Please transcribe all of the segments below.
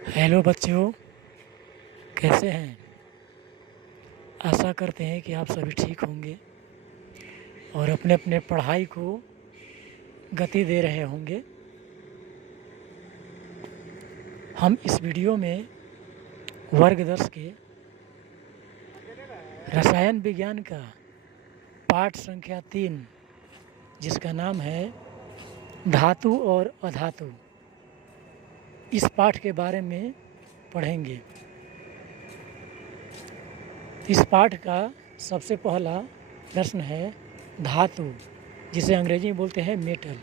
Hello बच्चों, कैसे हैं। आशा करते हैं कि आप सभी ठीक होंगे और अपने अपने पढ़ाई को गति दे रहे होंगे। हम इस वीडियो में वर्ग 10 के रसायन विज्ञान का पाठ संख्या 3, जिसका नाम है धातु और अधातु, इस पाठ के बारे में पढ़ेंगे। इस पाठ का सबसे पहला प्रश्न है धातु, जिसे अंग्रेजी में बोलते हैं मेटल।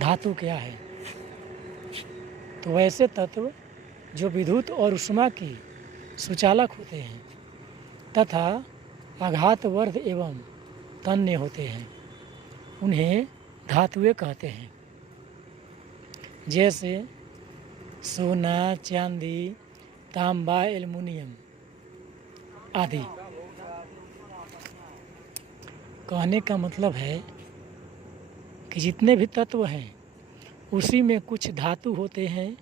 धातु क्या है? तो वैसे तत्व जो विद्युत और ऊष्मा की सुचालक होते हैं तथा आघातवर्ध एवं तन्य होते हैं, उन्हें धातुएं कहते हैं। जैसे सोना, चांदी, तांबा, एल्युमिनियम आदि। कहने का मतलब है कि जितने भी तत्व हैं उसी में कुछ धातु होते हैं,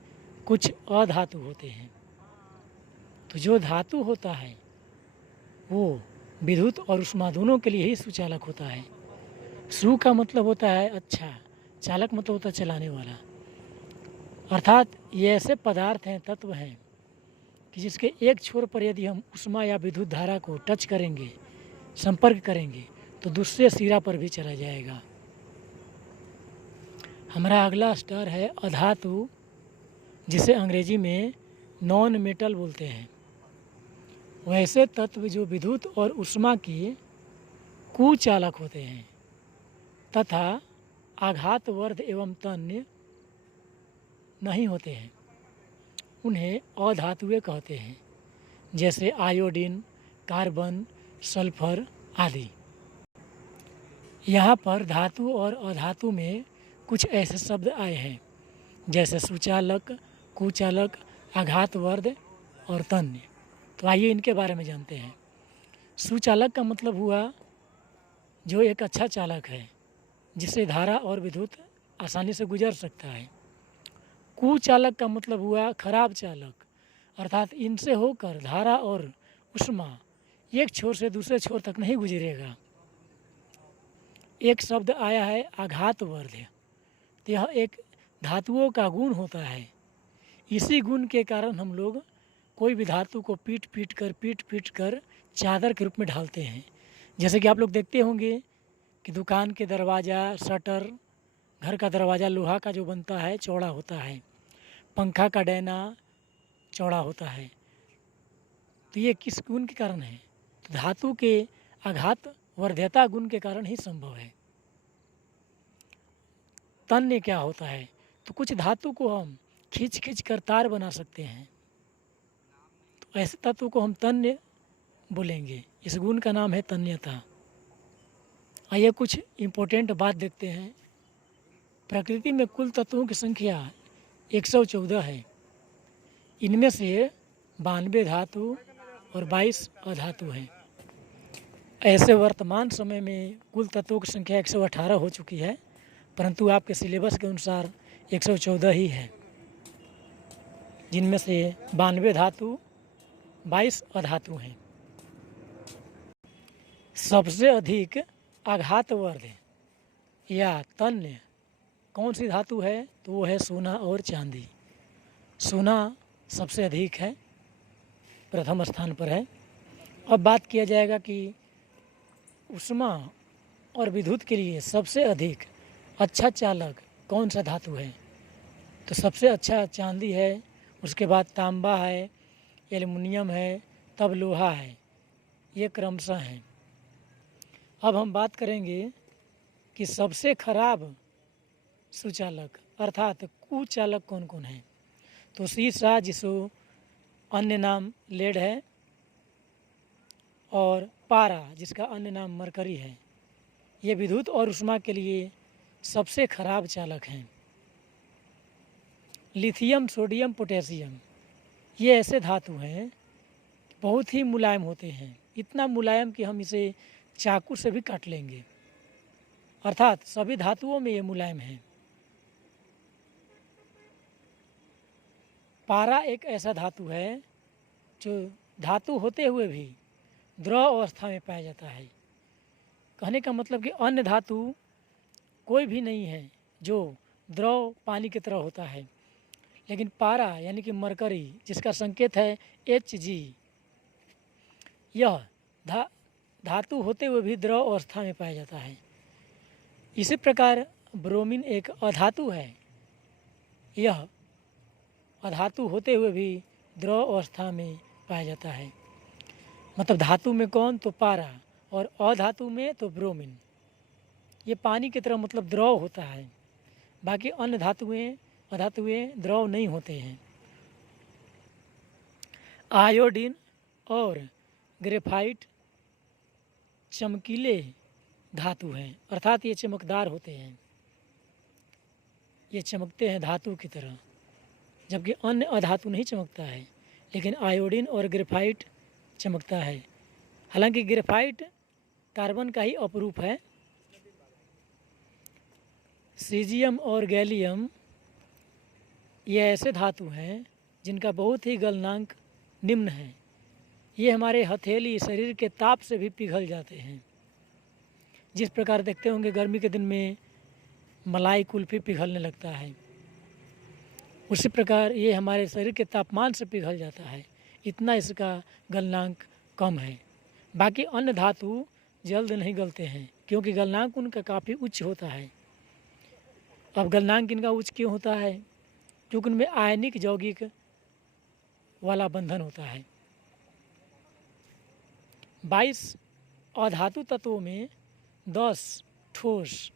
कुछ अधातु होते हैं। तो जो धातु होता है वो विद्युत और ऊष्मा दोनों के लिए ही सुचालक होता है। सु का मतलब होता है अच्छा, चालक मतलब होता है चलाने वाला। अर्थात ये ऐसे पदार्थ हैं, तत्व हैं कि जिसके एक छोर पर यदि हम ऊष्मा या विद्युत धारा को टच करेंगे, संपर्क करेंगे, तो दूसरे सिरा पर भी चला जाएगा। हमारा अगला स्टार है अधातु, जिसे अंग्रेजी में नॉन मेटल बोलते हैं। वैसे तत्व जो विद्युत और ऊष्मा के कुचालक होते हैं तथा आघातवर्ध एवं तन्य नहीं होते हैं, उन्हें अधातुएं कहते हैं। जैसे आयोडीन, कार्बन, सल्फर आदि। यहाँ पर धातु और अधातु में कुछ ऐसे शब्द आए हैं जैसे सुचालक, कुचालक, आघातवर्ध और तन्य। तो आइए इनके बारे में जानते हैं। सुचालक का मतलब हुआ जो एक अच्छा चालक है, जिससे धारा और विद्युत आसानी से गुजर सकता है। कुचालक का मतलब हुआ खराब चालक, अर्थात इनसे होकर धारा और ऊष्मा एक छोर से दूसरे छोर तक नहीं गुजरेगा। एक शब्द आया है आघातवर्ध। तो यह एक धातुओं का गुण होता है। इसी गुण के कारण हम लोग कोई भी धातु को पीट पीट कर चादर के रूप में ढालते हैं। जैसे कि आप लोग देखते होंगे कि दुकान के दरवाज़ा, शटर, घर का दरवाज़ा लोहा का जो बनता है चौड़ा होता है, पंखा का डैना चौड़ा होता है। तो ये किस गुण के कारण है? तो धातु के आघात वर्ध्यता गुण के कारण ही संभव है। तन्य क्या होता है? तो कुछ धातु को हम खींच कर तार बना सकते हैं, तो ऐसे तत्व को हम तन्य बोलेंगे। इस गुण का नाम है तन्यता। आइए कुछ इम्पोर्टेंट बात देखते हैं। प्रकृति में कुल तत्वों की संख्या 114 है। इनमें से 92 धातु और 22 अधातु हैं। ऐसे वर्तमान समय में कुल तत्वों की संख्या 118 हो चुकी है, परंतु आपके सिलेबस के अनुसार 114 ही है, जिनमें से 92 धातु, 22 अधातु हैं। सबसे अधिक आघातवर्ध या तन्य कौन सी धातु है? तो वो है सोना और चांदी। सोना सबसे अधिक है, प्रथम स्थान पर है। अब बात किया जाएगा कि ऊष्मा और विद्युत के लिए सबसे अधिक अच्छा चालक कौन सा धातु है? तो सबसे अच्छा चांदी है, उसके बाद तांबा है, एल्युमिनियम है, तब लोहा है। ये क्रमशः हैं। अब हम बात करेंगे कि सबसे खराब सुचालक अर्थात कुचालक कौन कौन है? तो सीसा, जिसको अन्य नाम लेड है, और पारा, जिसका अन्य नाम मरकरी है। ये विद्युत और ऊष्मा के लिए सबसे खराब चालक हैं। लिथियम, सोडियम, पोटेशियम, ये ऐसे धातु हैं बहुत ही मुलायम होते हैं। इतना मुलायम कि हम इसे चाकू से भी काट लेंगे। अर्थात सभी धातुओं में ये मुलायम हैं। पारा एक ऐसा धातु है जो धातु होते हुए भी द्रव अवस्था में पाया जाता है। कहने का मतलब कि अन्य धातु कोई भी नहीं है जो द्रव पानी की तरह होता है, लेकिन पारा यानी कि मरकरी जिसका संकेत है Hg, यह धातु होते हुए भी द्रव अवस्था में पाया जाता है। इसी प्रकार ब्रोमीन एक अधातु है, यह अधातु होते हुए भी द्रव अवस्था में पाया जाता है। मतलब धातु में कौन तो पारा और अधातु में तो ब्रोमीन। ये पानी की तरह मतलब द्रव होता है, बाकी अन्य धातुएं अधातुएं द्रव नहीं होते हैं। आयोडीन और ग्रेफाइट चमकीले धातु हैं, अर्थात ये चमकदार होते हैं, ये चमकते हैं धातु की तरह, जबकि अन्य अधातु नहीं चमकता है, लेकिन आयोडीन और ग्रेफाइट चमकता है। हालांकि ग्रेफाइट कार्बन का ही अपरूप है। सीजियम और गैलियम ये ऐसे धातु हैं जिनका बहुत ही गलनांक निम्न है। ये हमारे हथेली शरीर के ताप से भी पिघल जाते हैं। जिस प्रकार देखते होंगे गर्मी के दिन में मलाई कुल्फ़ी पिघलने लगता है, उसी प्रकार ये हमारे शरीर के तापमान से पिघल जाता है, इतना इसका गलनांक कम है। बाकी अन्य धातु जल्द नहीं गलते हैं क्योंकि गलनांक उनका काफ़ी उच्च होता है। अब गलनांक इनका उच्च क्यों होता है? क्योंकि उनमें आयनिक यौगिक वाला बंधन होता है। 22 अधातु तत्वों में 10 ठोस,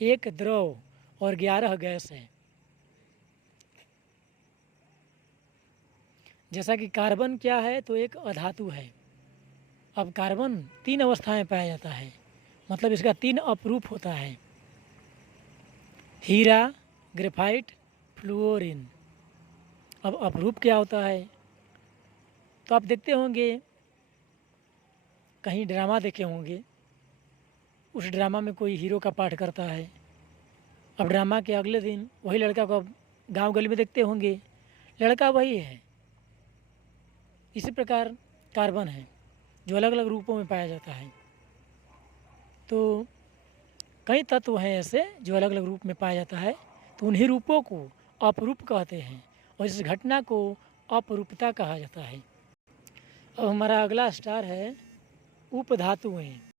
1 द्रव और 11 गैस है। जैसा कि कार्बन क्या है तो एक अधातु है। अब कार्बन 3 अवस्था में पाया जाता है, मतलब इसका 3 अपरूप होता है, हीरा, ग्रेफाइट, फ्लूओरिन। अब अपरूप क्या होता है? तो आप देखते होंगे, कहीं ड्रामा देखे होंगे, उस ड्रामा में कोई हीरो का पाठ करता है। अब ड्रामा के अगले दिन वही लड़का को आप गांव गली में देखते होंगे, लड़का वही है। इसी प्रकार कार्बन है जो अलग अलग रूपों में पाया जाता है। तो कई तत्व हैं ऐसे जो अलग अलग रूप में पाया जाता है, तो उन्हीं रूपों को अपरूप कहते हैं और इस घटना को अपरूपता कहा जाता है। अब हमारा अगला स्टार है उपधातुएं।